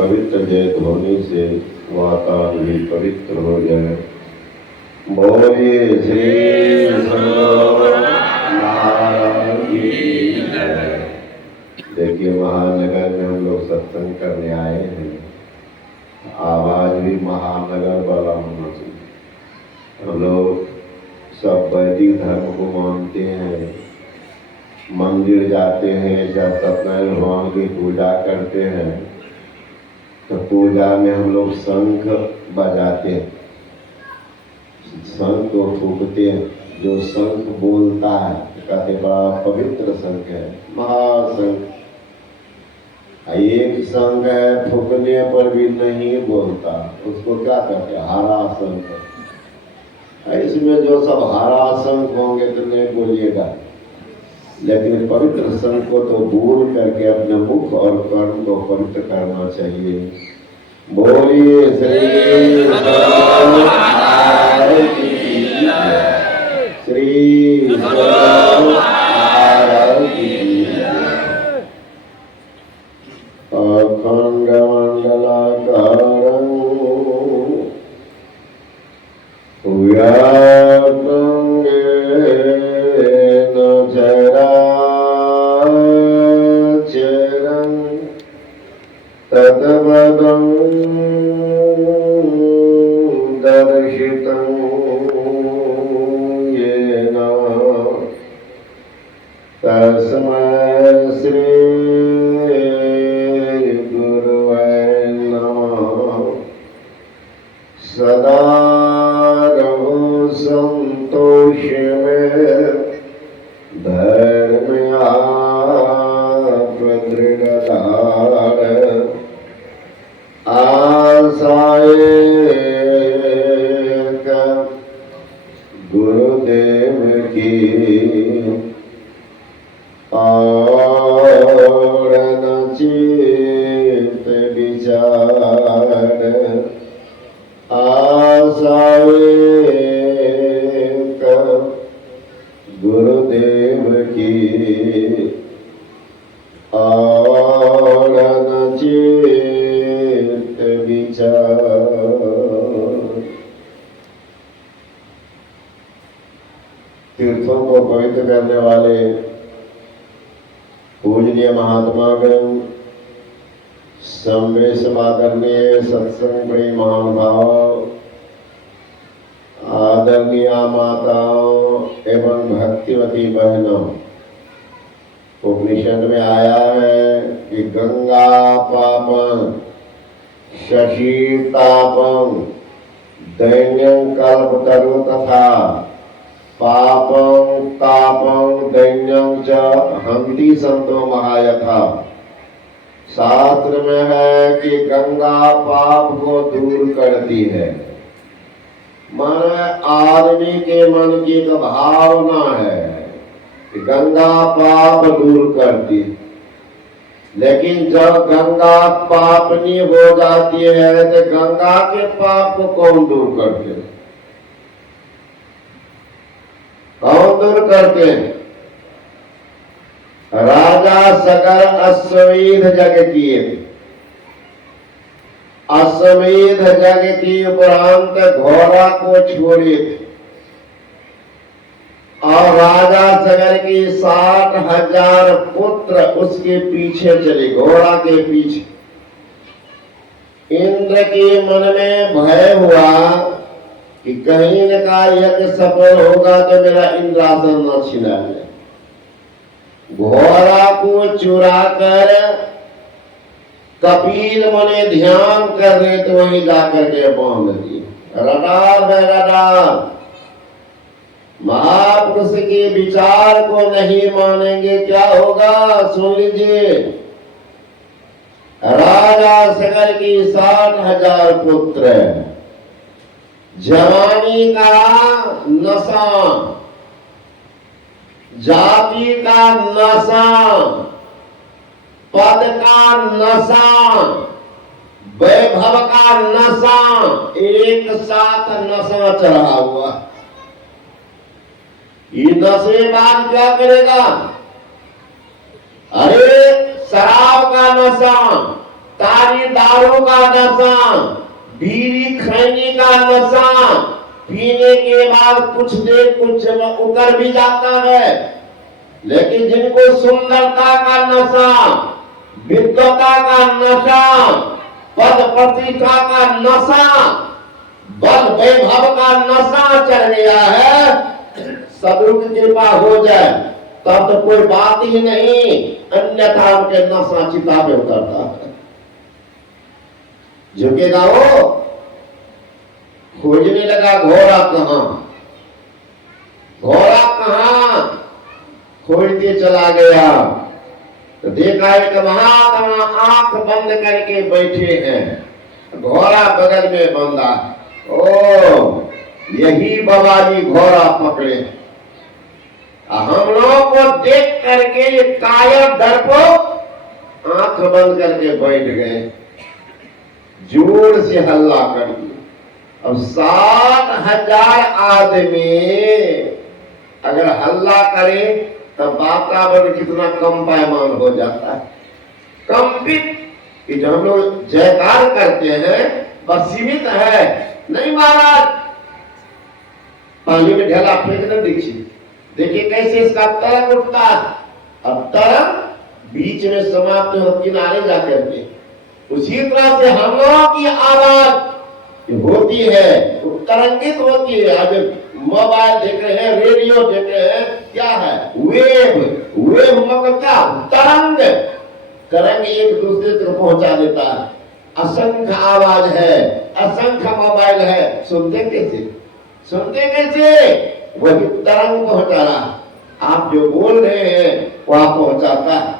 पवित्र जय ध्वनि से वातावरण भी पवित्र हो जाए। बोलिए श्री सत्यनारायण की जय। देखिए, महानगर में हम लोग सत्संग करने आए हैं, आवाज भी महानगर वाला होना चाहिए। हम लोग सब वैदिक धर्म को मानते हैं, मंदिर जाते हैं, जब सत्यनारायण भगवान की पूजा करते हैं तो पूजा में हम लोग शंख बजाते हैं, शंख को फूकते हैं। जो शंख बोलता है कहते बड़ा पवित्र शंख है, महाशंख। एक शंख है फूकने पर भी नहीं बोलता, उसको क्या कहते हैं? हरा शंख। इसमें जो सब हरा शंख होंगे तो नहीं बोलिएगा, लेकिन पवित्र शंख को तो बोल करके अपने मुख और कर्म को पवित्र करना चाहिए। बोलिए श्री सत्यनारायण की जय। श्री सत्यनारायण की जय। अखंड मंडलाकारं व्याप्तं येन चराचरं तत्पदं दर्शितं येन तस्मै श्री गुरुवे नमः। सदा रहो संतोष में, धर्म आप दृढ़ आशाए गुरुदेव की और चित विचार आशाए गुरुदेव की और चित विचार। तीर्थों को पवित्र करने वाले पूजनीय महात्मागण, संवेश आदरणीय सत्संग प्रेमी महानुभाव, आदरणीय माताओं एवं भक्तिवती बहनों, उपनिषद में आया है कि गंगा पापं शशीतापं दैन्यं कल्पतरु तथा पापं तापं दैन्यं च हन्ति संतो महायथा। शास्त्र में है कि गंगा पाप को दूर करती है। मन आदमी के मन की एक भावना है कि गंगा पाप दूर करती है, लेकिन जब गंगा पापनी हो जाती है तो गंगा के पाप को कौन दूर करते हैं? कौन दूर करते हैं? राजा सकर अश्वमेध यज्ञ किए, अश्वमेध यज्ञ के उपरांत घोड़ा को छोड़े थे और राजा सगर की 60,000 पुत्र उसके पीछे चले, घोड़ा के पीछे। इंद्र के मन में भय हुआ कि कहीं न का यज्ञ सफल होगा तो मेरा इंद्रासन न छिना जाए। घोड़ा को चुरा कर कपिल मुनि ध्यान कर रहे तो वहीं जाकर के बांध दिए। रडार है रडार, महापुरुष के विचार को नहीं मानेंगे क्या होगा? सुन लीजिए। राजा सगर की 60,000 पुत्र, जवानी का नशा, जाति का नशा, पद का नशा, वैभव का नशा, एक साथ नशा चढ़ा हुआ। ये नशेबाज क्या करेगा? अरे शराब का नशा, तारी दारू का नशा, बीड़ी खैनी का नशा, पीने के बाद कुछ देर कुछ उतर भी जाता है। लेकिन जिनको सुंदरता का नशा, विद्वता का नशा, पद प्रतिष्ठा का नशा, बल वैभव का नशा चढ़ गया है, सदगुरु की कृपा हो जाए तब तो कोई बात ही नहीं, अन्यथा उनके नशा चिता पे उतरता है। झुकेगा वो, खोजने लगा घोड़ा कहां, घोड़ा कहां, खोजते चला गया तो देखा एक महात्मा आंख बंद करके बैठे हैं, घोड़ा बगल में बंधा। ओ यही बाबा जी घोड़ा पकड़े। हम लोग को देख करके ये कायर डरपोक आंख बंद करके बैठ गए, जोर से हल्ला कर दिया। अब 7,000 आदमी अगर हल्ला करे तब वातावरण कितना कम पैमान हो जाता है, कंपित। कि जब हम लोग जयकार करते हैं बस सीमित है नहीं महाराज। पानी में ढेला फेंकना दीजिए, देखिए कैसे इसका तरंग उठता है। अब तरंग बीच में समाप्त हो किनारे जाकर के, उसी तरह से हम लोगों की आवाज होती है तो तरंगित होती है। आज मोबाइल देख रहे हैं, रेडियो देख रहे हैं, क्या है वेव, वेव मतलब क्या तरंग, तरंग एक दूसरे तक पहुंचा देता है। असंख्य आवाज है, असंख्य मोबाइल है, सुनते कैसे, सुनते कैसे, वही तरंग पहुंचा रहा। आप जो बोल रहे हैं वह पहुंचाता है।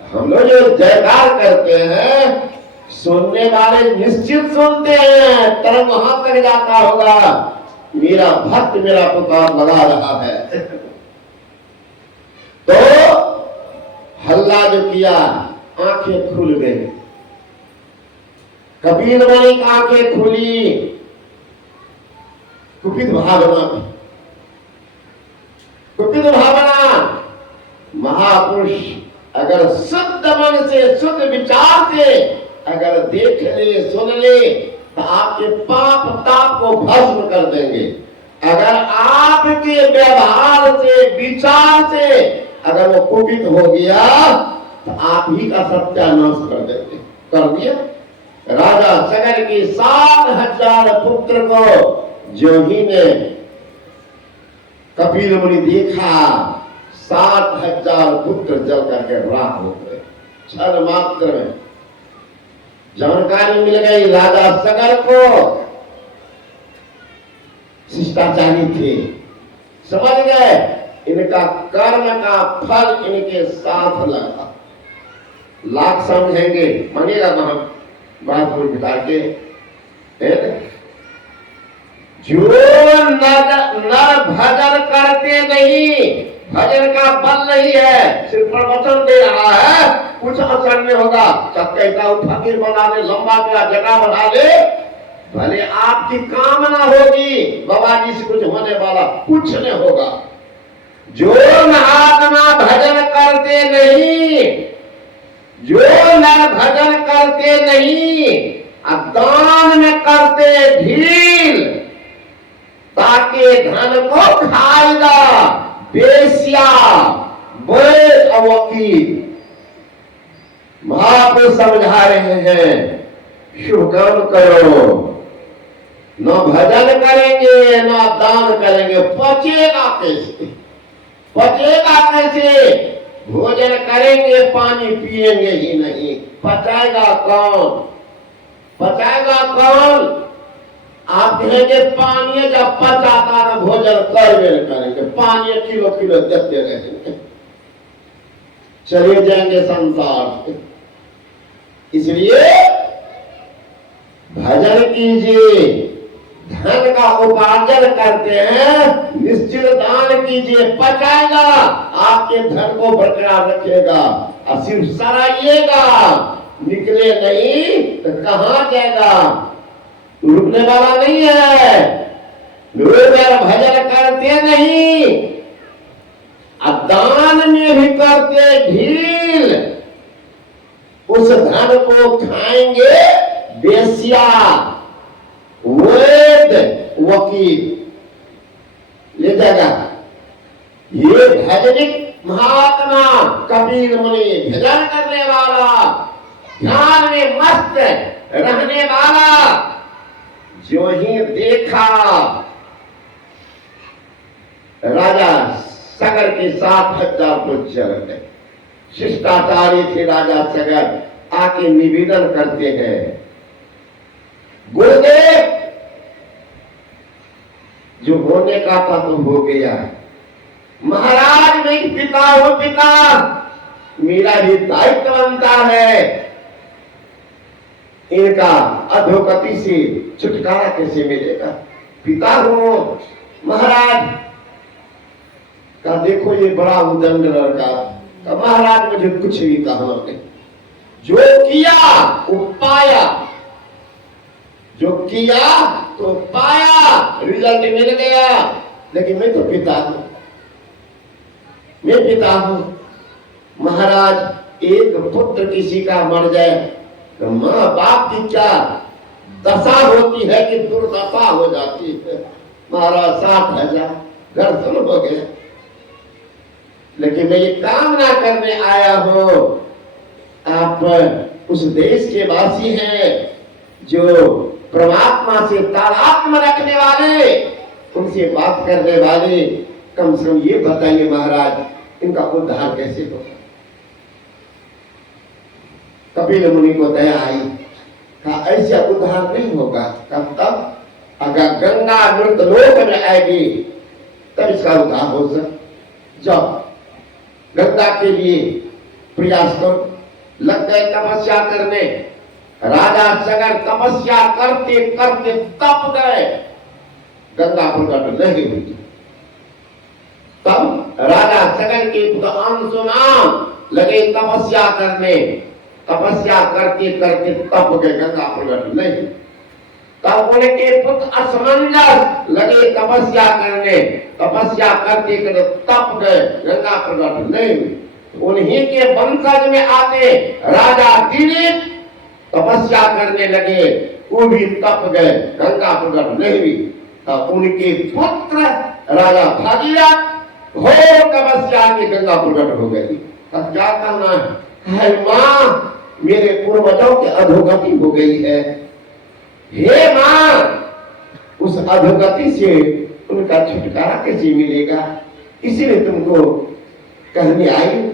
हम लोग जो जयकार करते हैं सुनने वाले निश्चित सुनते हैं, तरंग वहां तक जाता होगा, मेरा भक्त मेरा पुकार लगा रहा है। तो हल्ला जो किया, आंखें खुल गई, कबीर मुनि की आंखें खुली, कुपित भावना, कुपित भावना। महापुरुष अगर शुद्ध मन से, शुद्ध विचार से अगर देख ले, सुन ले तो आपके पाप ताप को भस्म कर देंगे। अगर आपके व्यवहार से, विचार से अगर वो कुपित हो गया तो आप ही का सत्यानाश कर देंगे। कर दिया। राजा सगर के 7,000 पुत्र को जो ही ने कपिल मुनि देखा, 7,000 पुत्र जल करके राख हो गए क्षण मात्र में। जानकारी मिल गई राजा सगर को, शिष्टाचारी थे, समझ गए इनका कर्म का फल इनके साथ लगा। लाख समझेंगे, मानिएगा बात को बिता के, जो नर भजन करते नहीं, भजन का बल नहीं है, सिर्फ प्रवचन दे रहा है, कुछ असर नहीं होगा। चक्का फकीर बना दे, लंबा का जगह बना दे, भले आपकी कामना होगी बाबा जी से कुछ होने वाला कुछ नहीं होगा। जो महात्मा भजन करते नहीं, जो नर भजन करते नहीं, दान में करते ढील, ताकि धन को खाएगा बेस्या बोले वकील। महापुरुष समझा रहे हैं, शुभ कर्म करो, न भजन करेंगे न दान करेंगे, पचेगा कैसे, पचेगा कैसे? भोजन करेंगे पानी पिएंगे ही नहीं, पचाएगा कौन, पचाएगा कौन? आप कहेंगे पानी जब पचाता ना भोजन करवे करेंगे, पानी किलो किलो देते रहेंगे, चले जाएंगे संसार से। इसलिए भजन कीजिए, धन का उपार्जन करते हैं, निश्चित दान कीजिए, पचाएगा, आपके धन को बरकरार रखेगा। और सिर्फ सराइएगा, निकले नहीं तो कहां जाएगा, रुकने वाला नहीं है। लोग भजन करते नहीं, दान में भी करते ढील, उस धन को खाएंगे बेश्या, वैद, वकील। ये जगह ये भजनिक महात्मा कपिल मुनि, भजन करने वाला, ध्यान में मस्त रहने वाला, जो ही देखा राजा सगर के 7,000 को चल गए। शिष्टाचारी थे राजा सगर, आके निवेदन करते हैं, गुरुदेव जो होने का था तो हो गया, महाराज मैं पिता हूं, पिता मेरा भी दायित्व बनता है, इनका अधोगति से छुटकारा कैसे मिलेगा? पिता हूं महाराज का, देखो ये बड़ा उदंड लड़का का, महाराज मुझे कुछ भी कहा नहीं, जो किया वो पाया, जो किया तो पाया, रिजल्ट मिल गया। लेकिन मैं तो पिता हूं, मैं पिता हूं महाराज। एक पुत्र किसी का मर जाए तो माँ बाप की क्या दशा होती है कि दुर्दशा हो जाती है। महाराज 60,000 घर सुन हो गया, लेकिन मैं ये कामना करने आया हूं, आप उस देश के वासी हैं जो परमात्मा से तादात्म्य रखने वाले, उनसे बात करने वाले, कम से कम ये बताइए महाराज इनका उद्धार कैसे होगा? कपिल मुनि को दया आई, कहा ऐसा उद्धार नहीं होगा। कब तब? अगर गंगा मृत लोक में आएगी तब इसका उद्धार हो सकता। जाओ गंगा के लिए प्रयास करो। लग गए तपस्या करने, राजा सगर तपस्या करते करते तप गए, गंगा प्रकट नहीं हुई। तब राजा सगर के पुत्र अंशुमान लगे तपस्या करने, तपस्या करते करते तप गए, गंगा प्रकट नहीं। तब उनके पुत्र असमंजस लगे तपस्या करने, तपस्या करते करते तप गए, गंगा प्रकट नहीं हुई। उन्हीं के वंशज में आते राजा दिलीप तपस्या करने लगे, वो भी तप गए, गंगा प्रकट नहीं हुई। तब उनके पुत्र राजा भागीरथ घोर तपस्या की गंगा प्रकट हो गई। अब क्या कहना है मां, मेरे पूर्वजों की अधोगति हो गई है, हे मां उस अधोगति से उनका छुटकारा कैसे मिलेगा? इसीलिए तुमको कहने आए।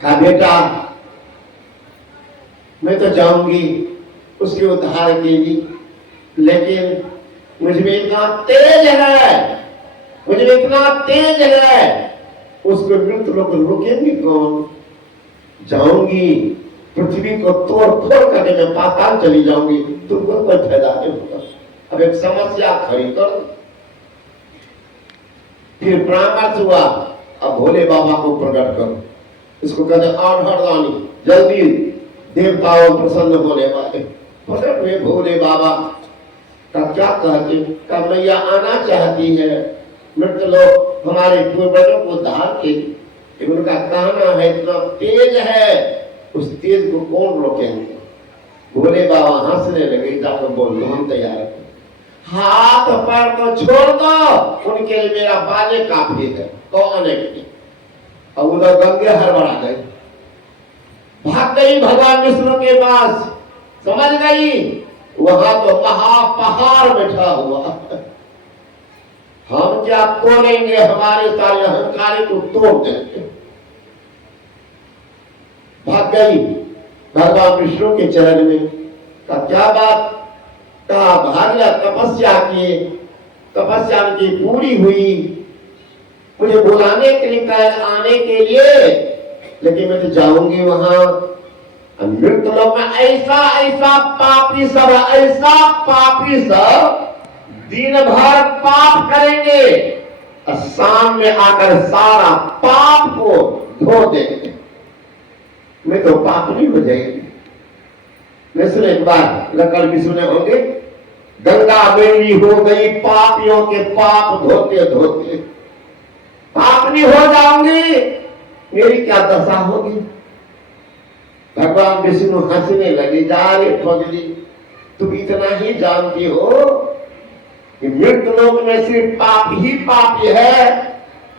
कहा बेटा मैं तो जाऊंगी उसके उद्धार के लिए, लेकिन मुझ में इतना तेज है, मुझे इतना तेज है, उसको मृत लोग रोकेंगे कौन? जाऊंगी पृथ्वी को तोड़ फोड़ करके मैं पाताल चली जाऊंगी, तुमको कोई फायदा नहीं होगा। अब एक समस्या खड़ी कर। फिर परामर्श हुआ, अब भोले बाबा को प्रकट करो। इसको कहते आढ़रदानी, जल्दी देवताओं प्रसन्न होने वाले। प्रकट हुए भोले बाबा का क्या कहते, का मैया आना चाहती है, मृत लोग हमारे पूर्वजों को उद्धार के, उनका कहना है इतना तेज है, उस तेज को कौन रोकेंगे? भोले बाबा हंसने लगे, जाकर बोल दो हम तैयार हैं। हाथ पैर को छोड़ दो, उनके लिए मेरा बाजे काफी है, तो आने के लिए। अब उधर गंगे हड़बड़ा गई, भाग गई भगवान विष्णु के पास, समझ गई वहां तो महापहाड़ बैठा हुआ, हम क्या तोड़ेंगे, हमारे सारे अहंकारी को तोड़ देंगे। भाग गई भगवान विष्णु के चरण में। का क्या बात? कहा भाग्य तपस्या किए, तपस्या की पूरी हुई, मुझे बुलाने के लिए आने के लिए, लेकिन मैं तो जाऊंगी वहां मृत लोग में। ऐसा ऐसा पापी सब, ऐसा पापी सब दिन भर पाप करेंगे, शाम में आकर सारा पाप को धो देंगे, मैं तो पाप नहीं हो जाएगी। सुने एक बार लकड़ भी सुने होंगे, गंगा मेली हो गई पापियों के पाप धोते धोते, पापनी हो जाऊंगी, मेरी क्या दशा होगी? भगवान विष्णु हंसने लगे, जा रे पगली, तुम इतना ही जानती हो कि मृत्यु लोक में सिर्फ पाप ही पापी है,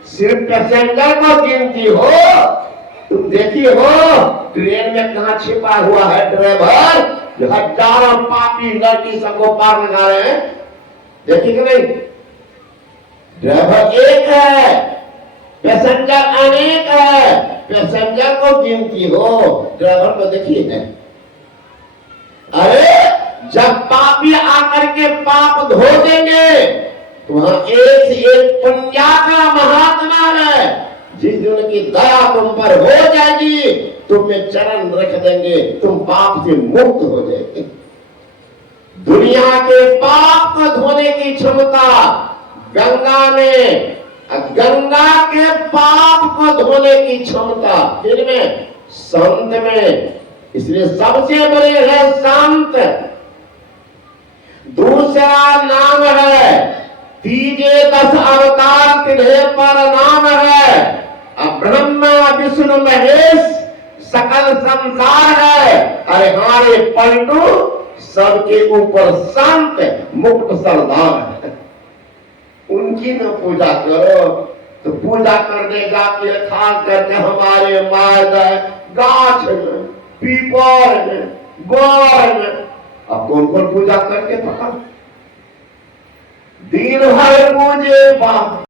सिर्फ पैसेंजर को गिनती हो। तुम देखी हो ट्रेन में कहां छिपा हुआ है ड्राइवर, जो हजारों पापी लड़की सबको पार लगा रहे हैं, देखी कि नहीं? ड्राइवर एक है, पैसेंजर अनेक है, पैसेंजर को गिनती हो, ड्राइवर को देखी है? अरे जब पापी आकर के पाप धो देंगे तो वहां एक से एक पुण्यात्मा महात्मा है, जिस दिन की दया तुम पर हो जाएगी, तुम्हें चरण रख देंगे, तुम पाप से मुक्त हो जाएंगे। दुनिया के पाप को धोने की क्षमता गंगा में, गंगा के पाप को धोने की क्षमता किसमें? संत में। इसलिए सबसे बड़े है संत। दूसरा नाम है, तीजे 10 अवतार तिन्हें पर नाम है। अब ब्रह्मा विष्णु महेश सकल संसार है। अरे हारे पलटू सबके ऊपर संत मुक्त सरदार है। उनकी न पूजा करो तो पूजा करने जाती है खास करके हमारे मायदा गाछ में, पीपल में, गोर में। अब कौन कौन पूजा करके पता? दिन भर पूजे बाप